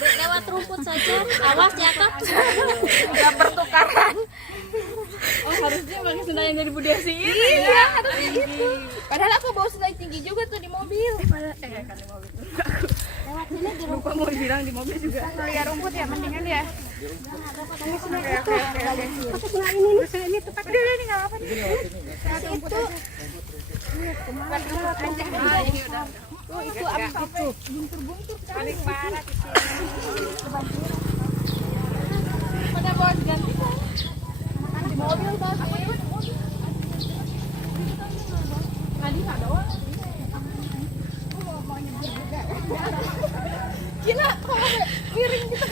lewat rumput saja. Awas jatuh. Nggak bertukaran. Oh harusnya pakai sendal yang dari Bu Desi ini. Iya, harusnya gitu. Padahal aku bawa sendal tinggi juga tuh di mobil. Kan di mobil. Lewat sini di Lupa mau bilang di mobil juga. Lihat rumput ya, mendingan ya. Terus ini tepat. Udah ini nggak apa-apa. itu. Ini udah. Oh, itu apa itu? Buntur-buntur kan. Paling parah di sini. Pada bawa diganti kan? Di mobil tadi. Tadi nggak doang. Gila, kok miring gitu.